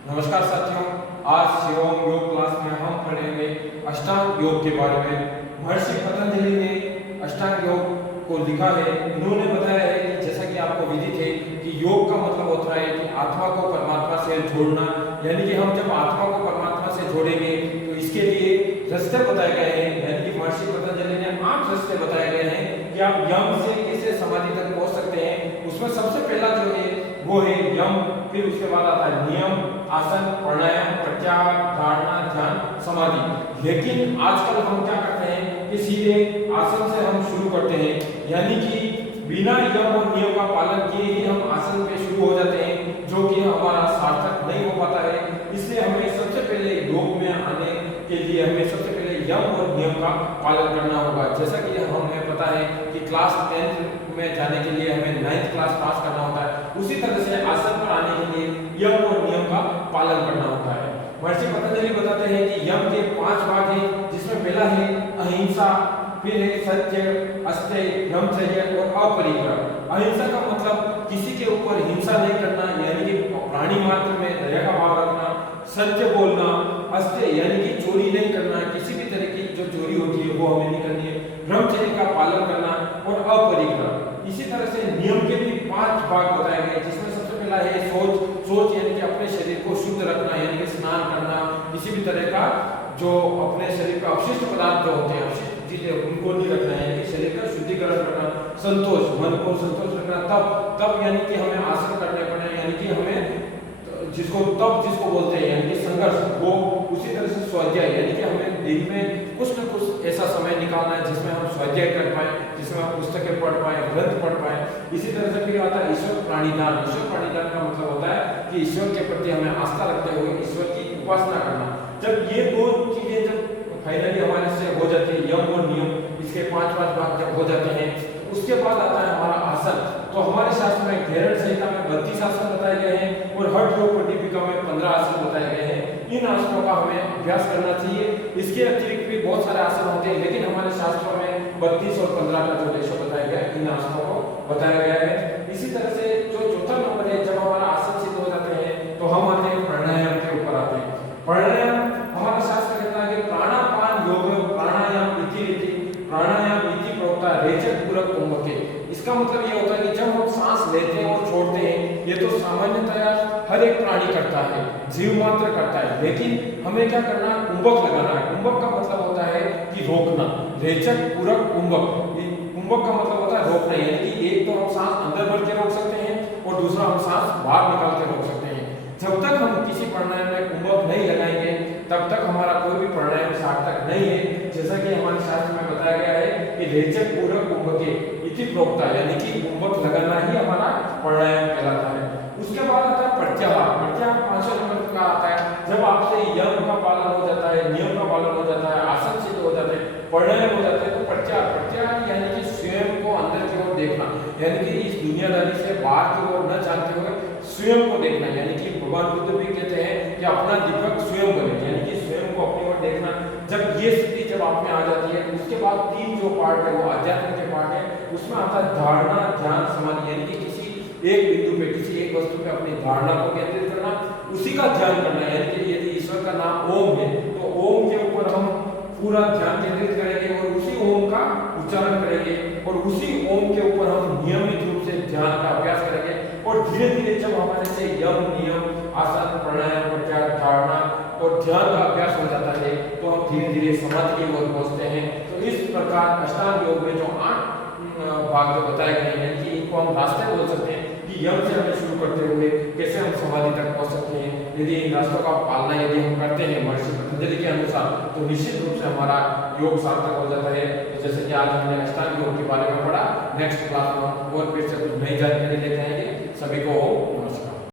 नमस्कार साथियों, आज शिवम योग क्लास में हम पढ़ेंगे अष्टांग योग के बारे में। महर्षि पतंजलि ने अष्टांग योग को लिखा है। इन्होंने बताया है कि जैसा कि आपको विदित है कि योग का मतलब होता है कि आत्मा को परमात्मा से जोड़ना, यानी कि हम जब आत्मा को परमात्मा से जोड़ेंगे तो इसके लिए रास्ते बताए गए हैं। यानी कि महर्षि पतंजलि ने 8 रास्ते बताए गए हैं कि आप यम से कैसे समाधि तक पहुंच सकते हैं। उसमें सबसे पहला जो है वो है यम, फिर उसके बाद आता है नियम, आसन, प्राणायाम, प्रत्याहार, धारणा, ध्यान, समाधि। लेकिन आजकल हम क्या करते हैं कि सीधे आसन से हम शुरू करते हैं, यानी कि बिना यम और नियम का पालन किए ही हम आसन पे शुरू हो जाते हैं, जो कि हमारा सार्थक नहीं हो पाता है। इसलिए हमें सबसे पहले योग में आने के लिए हमें सबसे पहले यम और नियम का पालन करना होगा। जैसा कि हमें पता है कि क्लास 10th में जाने के लिए हमें 9th क्लास पास करना होता है, उसी तरह से आसन पर आने के लिए यम और नियम का पालन करना होता है। महर्षि पतंजलि बताते हैं कि यम के 5 भाग हैं, जिसमें पहला है अहिंसा, फिर है सत्य, अस्तेय, ब्रह्मचर्य और अपरिग्रह। अहिंसा का मतलब किसी के ऊपर हिंसा नहीं करना, यानी कि प्राणी मात्र में दया का भाव रखना। सत्य बोलना। अस्तेय यानी कि चोरी नहीं करना, किसी भी तरह की जो चोरी होती है वो हमें नहीं करनी है। ब्रह्मचर्य का पालन करना और अपरिग्रह। इसी तरह से नियम के भी 5 भाग बताए गए, जिसमें सबसे पहला है सोच यानी कि अपने शरीर को शुद्ध रखना, यानी कि स्नान करना, किसी भी तरह का जो अपने शरीर का अपशिष्ट पदार्थ जो होते हैं, अपशिष्ट चीजें उनको नहीं रखना है, यानी कि शरीर का शुद्धिकरण करना। संतोष, मन को संतोष रखना। तप यानी कि हमें आसन करने पड़े, यानी कि हमें जिसको बोलते हैं, यानी कि संघर्ष वो। उसी तरह से स्वाध्याय, यानी कि हमें दिन में कुछ न कुछ ऐसा समय निकालना है जिसमें हम स्वाध्याय कर पाए, जिसमें हम पुस्तकें पढ़ पाए, ग्रंथ पढ़ पाए। इसी तरह से फिर आता है ईश्वर प्राणिधान। ईश्वर प्राणिधान का मतलब होता है कि ईश्वर के प्रति हमें आस्था रखते हुए ईश्वर की उपासना करना। जब ये 2 चीजें जब फाइनली हमारे से हो जाती है, यम और नियम, इसके 5 भाग जब हो जाते हैं, उसके बाद आता है हमारा आसन। तो हमारे शास्त्र में घेरड़ संहिता में 32 आसन बताए गए हैं और हठ योग दीपिका में 15 आसन बताए गए हैं। इन आसनों का हमें अभ्यास करना चाहिए। इसके अतिरिक्त भी बहुत सारे आसन होते हैं, लेकिन हमारे शास्त्रों में 32 और 15 का जो रेशो बताया गया है, इन आसनों को बताया गया है। इसी तरह से जो चौथा नंबर है, जब हमारा आसन सिद्ध हो जाते हैं तो हम आते हैं प्राणायाम के ऊपर आते हैं। प्राणायाम हमारा शास्त्र कहता है कि प्राणापान योग प्राणायाम इति रीति प्राणायाम इति प्रोक्ता रेचक पूरक कुंभके। इसका मतलब ये होता है कि जब हम सांस लेते हैं और छोड़ते हैं, ये तो सामान्यतया हर एक प्राणी करता है, जीव मात्र करता है, लेकिन हमें क्या करना है, कुंभक लगाना है। कुंभक का मतलब होता है कि रोकना। रेचक पूरक कुंभक, कुंभक का मतलब होता है रोकना, यानी कि एक तो हम सांस अंदर भर के रोक सकते हैं और दूसरा हम सांस बाहर निकाल के रोक सकते हैं। जब तक हम किसी प्राणायाम में कुंभक नहीं लगाएंगे तब तक हमारा कोई भी प्राणायाम सार्थक नहीं है। जैसा कि हमारे शास्त्र में बताया गया है कि रेचक पूरक कुंभके इति प्रोक्ता, यानी कि कुंभक लगाना ही हमारा प्राणायाम कहलाता है। उसके बाद आता है प्रत्याहार। प्रत्याहार 5वें नंबर का आता है। जब आपसे यम का पालन हो जाता है, नियम का पालन हो जाता है, आसन सिद्ध हो जाते हैं, प्राणायाम हो जाता है, तो प्रत्याहार यानी कि स्वयं को अंदर की ओर देखना, यानी कि इस दुनियादारी से बाहर की ओर न जानते हुए स्वयं को देखना। यानी कि भगवान बुद्ध भी कहते हैं कि अपना दीपक स्वयं बने, यानी कि स्वयं को अपनी ओर देखना। जब ये स्थिति जब आप में आ जाती है तो उसके बाद 3 जो पार्ट है वो अध्यात्म के पार्ट है। उसमें आता है धारणा, ध्यान, समाधि, यानी कि किसी एक बिंदु पे, किसी एक वस्तु पे अपनी धारणा को केंद्रित करना, उसी का ध्यान करना। यानी कि यदि ईश्वर का नाम ओम है तो ओम के ऊपर हम पूरा ध्यान केंद्रित करेंगे और उसी ओम का उच्चारण करेंगे और उसी ओम के ऊपर हम नियमित रूप से ध्यान का अभ्यास करेंगे। और धीरे धीरे जब हमारे से यम, नियम, आसन, प्राणायाम, प्रत्याहार, धारणा और ध्यान का अभ्यास हो जाता है तो हम धीरे धीरे समाधि की ओर पहुंचते हैं। तो इस प्रकार अष्टांग योग में जो 8 भाग जो बताए गए हैं कि इनको हम रास्ते बोल सकते हैं कि यम से हमें शुरू करते हुए कैसे हम समाधि तक पहुंच सकते हैं। यदि इन रास्तों का पालना यदि हम करते हैं महर्षि पतंजलि के अनुसार, तो निश्चित रूप से हमारा योग सार्थक हो जाता है। तो जैसे कि आज हमने अष्टांग योग के बारे में पढ़ा, नेक्स्ट क्लास में और फिर से कुछ नई जानकारी लेके आएंगे। सभी को